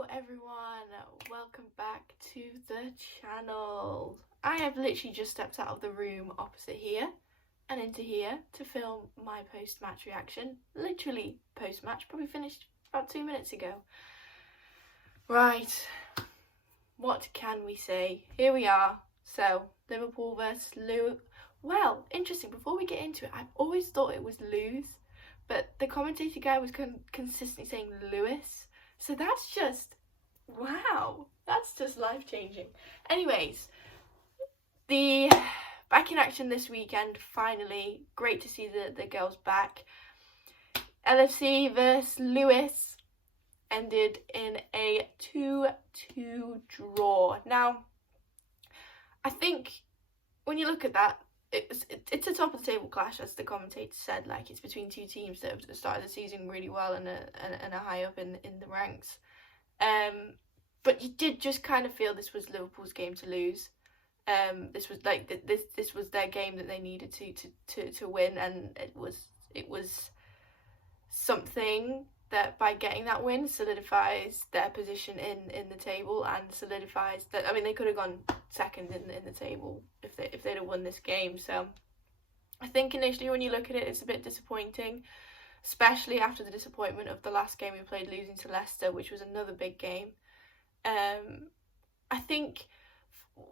Hello everyone, welcome back to the channel. I have literally just stepped out of the room opposite here and into here to film my post-match reaction. Literally post-match, probably finished about 2 minutes ago. Right, what can we say? Here we are. So, Liverpool versus Lewes. Well, interesting, before we get into it, I've always thought it was Lewes, but the commentator guy was consistently saying Lewes. So that's just, wow, that's just life-changing. Anyways, the back in action this weekend, finally. Great to see the girls back. LFC versus Lewes ended in a 2-2 draw. Now, I think when you look at that, it's a top of the table clash, as the commentator said. Like, it's between two teams that have started the season really well and are high up in the ranks. But you did just kind of feel this was Liverpool's game to lose. This was like this was their game that they needed to win, and it was something that by getting that win solidifies their position in the table, and solidifies that, I mean, they could have gone second in the table if they'd have won this game. So I think initially when you look at it, it's a bit disappointing, especially after the disappointment of the last game we played, losing to Leicester, which was another big game. I think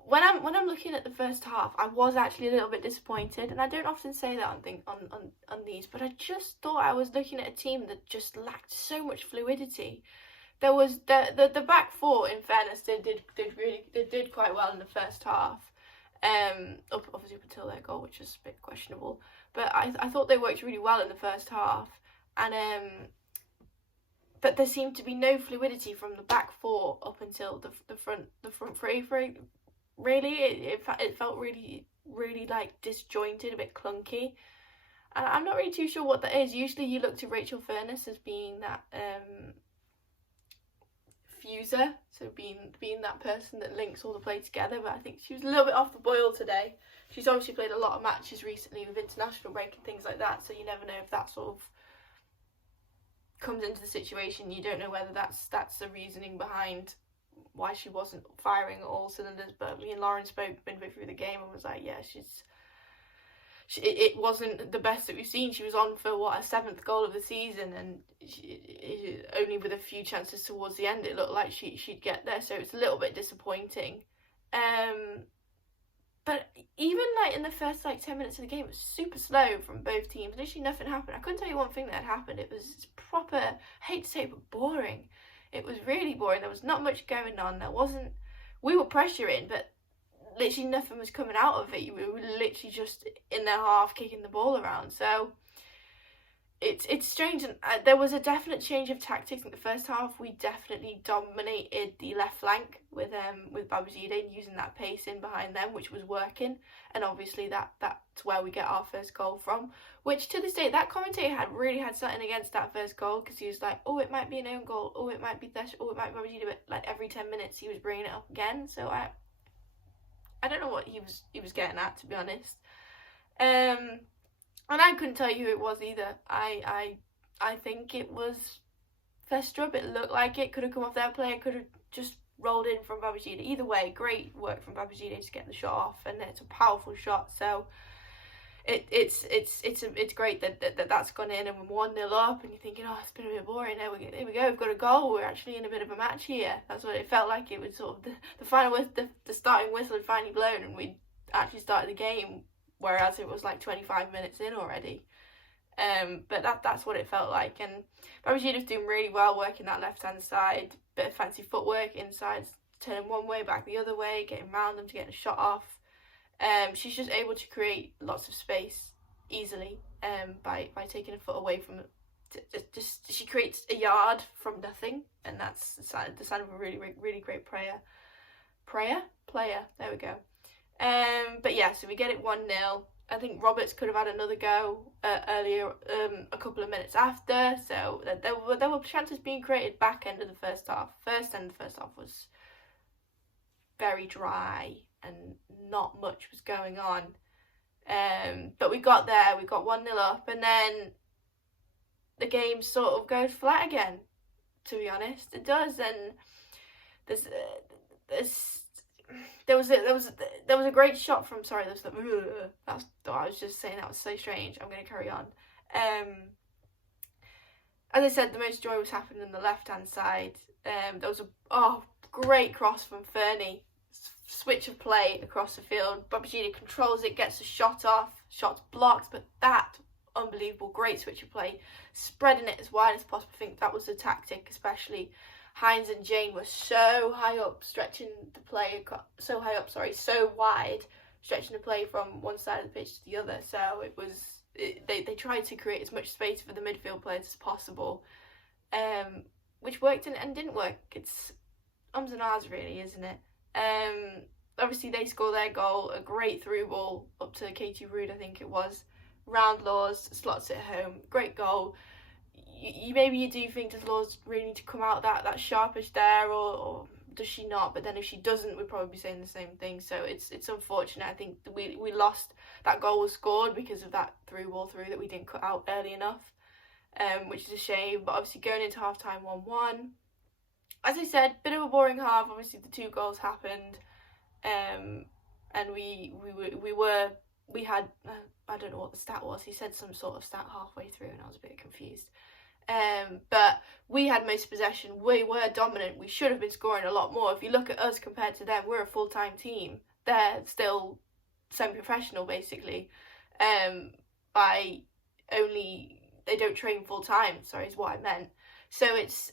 when I'm looking at the first half, I was actually a little bit disappointed, and I don't often say that on these, but I just thought I was looking at a team that just lacked so much fluidity. There was the back four, in fairness, they did quite well in the first half. Obviously up until their goal, which was a bit questionable, but I thought they worked really well in the first half, and but there seemed to be no fluidity from the back four up until the front three. Really, it felt really like disjointed, a bit clunky, and I'm not really too sure what that is. Usually you look to Rachel Furness as being that fuser, so being that person that links all the play together, but I think she was a little bit off the boil today. She's obviously played a lot of matches recently with international break and things like that, so you never know if that sort of comes into the situation. You don't know whether that's the reasoning behind why she wasn't firing at all cylinders. But me and Lauren spoke midway through the game and was like, yeah, it wasn't the best that we've seen. She was on for her 7th goal of the season, and only with a few chances towards the end it looked like she'd get there, so it's a little bit disappointing. But even like in the first 10 minutes of the game, it was super slow from both teams. Literally nothing happened. I couldn't tell you one thing that had happened. It was proper, I hate to say it, but boring. It was really boring. There was not much going on. We were pressuring, but literally nothing was coming out of it. We were literally just in their half kicking the ball around. So it's strange, and there was a definite change of tactics. In the first half, we definitely dominated the left flank with Babajide, and using that pace in behind them, which was working. And obviously that's where we get our first goal from, which to this day, that commentator had something against that first goal, because he was like, oh, it might be an own goal, oh, it might be Thesh, oh, it might be Babajide, but like every 10 minutes he was bringing it up again. So I don't know what he was getting at, to be honest. And I couldn't tell you who it was either. I think it was Thestrup. It looked like it could have come off their player, could have just rolled in from Babajide. Either way, great work from Babajide to get the shot off, and it's a powerful shot. So it's great that's gone in, and we're 1-0 up, and you're thinking, oh, it's been a bit boring. There we go. We've got a goal. We're actually in a bit of a match here. That's what it felt like. It was sort of the final the starting whistle had finally blown, and we actually started the game, whereas it was like 25 minutes in already. But that's what it felt like. And Babajide was doing really well, working that left-hand side, bit of fancy footwork inside, turning one way, back the other way, getting around them to get a shot off. She's just able to create lots of space easily by taking a foot away from it. Just she creates a yard from nothing, and that's the sign of a really great player. There we go. But yeah, so we get it 1-0. I think Roberts could have had another go earlier, a couple of minutes after. So there were chances being created back end of the first half. First end of the first half was very dry and not much was going on. But we got there. We got 1-0 up, and then the game sort of goes flat again. to be honest. It does. And there was a great shot from, sorry, that's I was just saying, that was so strange. I'm going to carry on. As I said, the most joy was happening on the left-hand side. There was a great cross from Fernie. Switch of play across the field. Babajida controls it, gets a shot off. Shot's blocked, but that unbelievable, great switch of play. Spreading it as wide as possible. I think that was the tactic, especially. Hines and Jane were so high up, stretching the play, so wide, stretching the play from one side of the pitch to the other. So they tried to create as much space for the midfield players as possible, which worked and didn't work. It's ums and ahs really, isn't it? Obviously they score their goal, a great through ball up to Katie Rood, I think it was, round Lewes, slots it home, great goal. Maybe you do think, does Lewes really need to come out that sharpish there, or does she not? But then if she doesn't, we'd probably be saying the same thing. So it's unfortunate. I think we lost. That goal was scored because of that through ball that we didn't cut out early enough, which is a shame. But obviously going into half time 1-1. As I said, bit of a boring half. Obviously the 2 goals happened, and we had I don't know what the stat was. He said some sort of stat halfway through, and I was a bit confused. But we had most possession. We were dominant. We should have been scoring a lot more. If you look at us compared to them, we're a full-time team. They're still semi-professional, basically. They don't train full-time. Sorry, is what I meant. So it's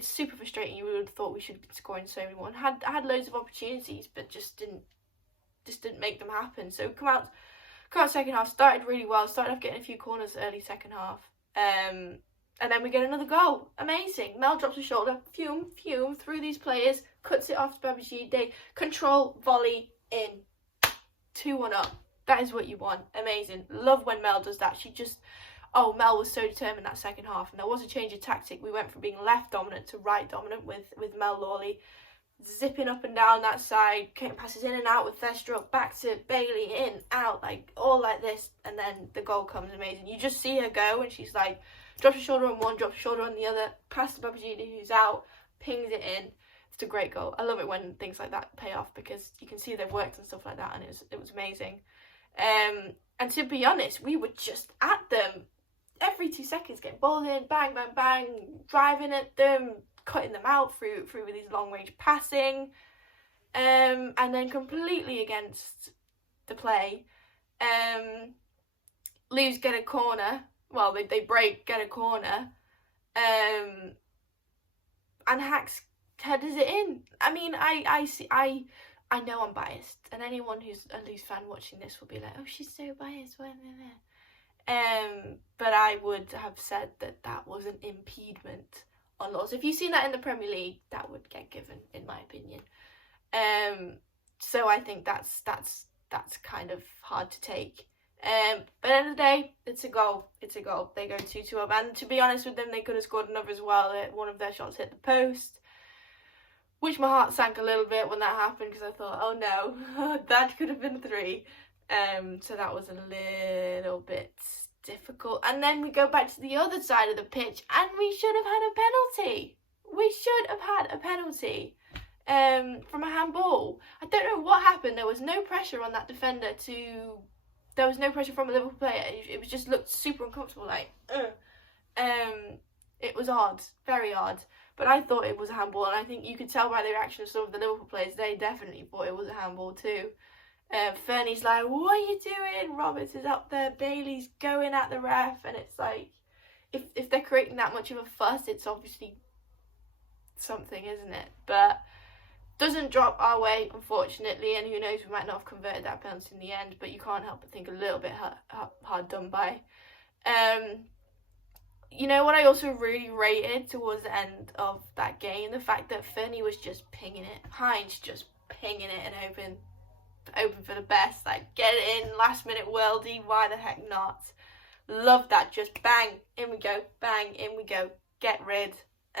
super frustrating. You would have thought we should be scoring so many more. And had loads of opportunities, but just didn't make them happen. So come out second half, started really well. Started off getting a few corners early second half. And then we get another goal. Amazing. Mel drops a shoulder, fume, through these players, cuts it off to Babajida. They control, volley, in. 2-1 up. That is what you want. Amazing. Love when Mel does that. Mel was so determined that second half. And there was a change of tactic. We went from being left dominant to right dominant with Mel Lawley. Zipping up and down that side, passes in and out with Thestra, back to Bailey, in, out, like all like this. And then the goal comes. Amazing. You just see her go and she's like, drops her shoulder on one, drops her shoulder on the other, past the Babajida who's out, pings it in. It's a great goal. I love it when things like that pay off because you can see they've worked and stuff like that, and it was amazing. And to be honest, we were just at them every 2 seconds, getting balls in, bang, bang, bang, driving at them, cutting them out through with these long range passing, and then completely against the play. Lewes get a corner. Well, they break, get a corner, and Hacks headers it in. I mean, I know I'm biased, and anyone who's a Lewes fan watching this will be like, oh, she's so biased. But I would have said that was an impediment on Lewes. If you've seen that in the Premier League, that would get given, in my opinion. So I think that's kind of hard to take. But at the end of the day, it's a goal. They go 2-2 up, and to be honest with them, they could have scored another as well. One of their shots hit the post, which my heart sank a little bit when that happened, because I thought, oh no, that could have been 3. So that was a little bit difficult. And then we go back to the other side of the pitch, and we should have had a penalty. From a handball. I don't know what happened. There was no pressure on that defender There was no pressure from a Liverpool player. It was just looked super uncomfortable, like, it was odd, very odd. But I thought it was a handball, and I think you could tell by the reaction of some of the Liverpool players, they definitely thought it was a handball too. Fernie's like, what are you doing? Roberts is up there, Bailey's going at the ref, and it's like, if they're creating that much of a fuss, it's obviously something, isn't it? But doesn't drop our way, unfortunately, and who knows, we might not have converted that penalty in the end, but you can't help but think a little bit hard done by. You know what I also really rated towards the end of that game? The fact that Fernie was just pinging it. Hines just pinging it and hoping for the best. Like, get it in, last minute worldie, why the heck not? Love that. Just bang, in we go, bang, in we go. Get rid.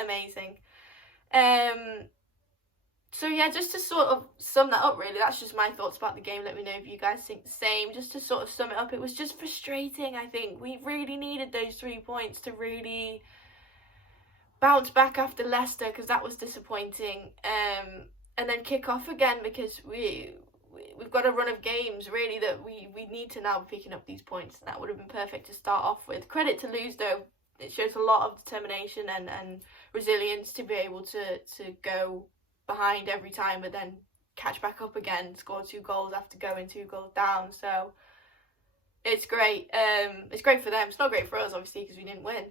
Amazing. So yeah, just to sort of sum that up, really, that's just my thoughts about the game. Let me know if you guys think the same. Just to sort of sum it up, it was just frustrating, I think. We really needed those 3 points to really bounce back after Leicester, because that was disappointing, and then kick off again, because we've got a run of games really that we need to now be picking up these points, and that would have been perfect to start off with. Credit to Lewes though, it shows a lot of determination and resilience to be able to go behind every time but then catch back up again, score 2 goals after going 2 goals down. So it's great. It's great for them. It's not great for us obviously because we didn't win,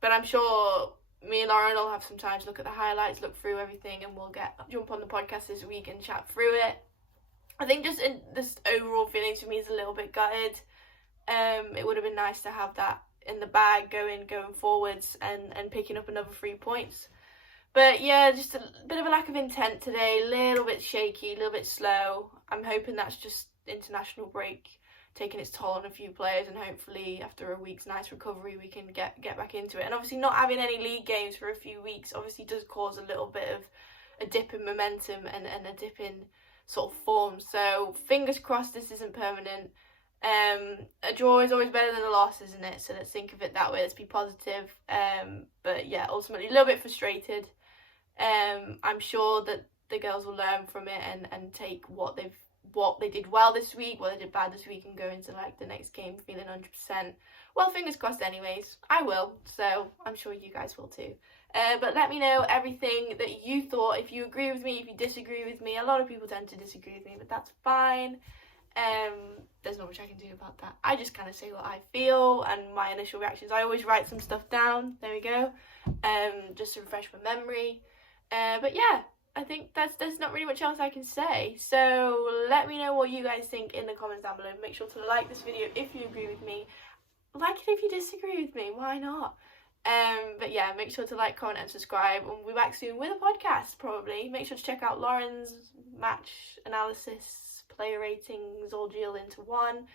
but I'm sure me and Lauren will have some time to look at the highlights, look through everything, and we'll jump on the podcast this week and chat through it. I think just in this overall feeling for me is a little bit gutted. It would have been nice to have that in the bag going forwards and picking up another 3 points. But yeah, just a bit of a lack of intent today, a little bit shaky, a little bit slow. I'm hoping that's just international break taking its toll on a few players, and hopefully after a week's nice recovery we can get back into it. And obviously not having any league games for a few weeks obviously does cause a little bit of a dip in momentum and a dip in sort of form. So fingers crossed this isn't permanent. A draw is always better than a loss, isn't it? So let's think of it that way, let's be positive. But yeah, ultimately a little bit frustrated. I'm sure that the girls will learn from it and take what they did well this week, what they did bad this week, and go into like the next game feeling 100%. Well, fingers crossed anyways. I will, so I'm sure you guys will too. But let me know everything that you thought, if you agree with me, if you disagree with me. A lot of people tend to disagree with me, but that's fine. There's not much I can do about that. I just kind of say what I feel and my initial reactions. I always write some stuff down, there we go, just to refresh my memory. But yeah, I think there's not really much else I can say. So let me know what you guys think in the comments down below. Make sure to like this video if you agree with me. Like it if you disagree with me, why not? But yeah, make sure to like, comment and subscribe, and we'll be back soon with a podcast probably. Make sure to check out Lauren's match analysis, player ratings all drilled into one,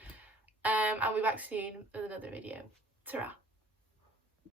and we'll be back soon with another video. Ta-ra.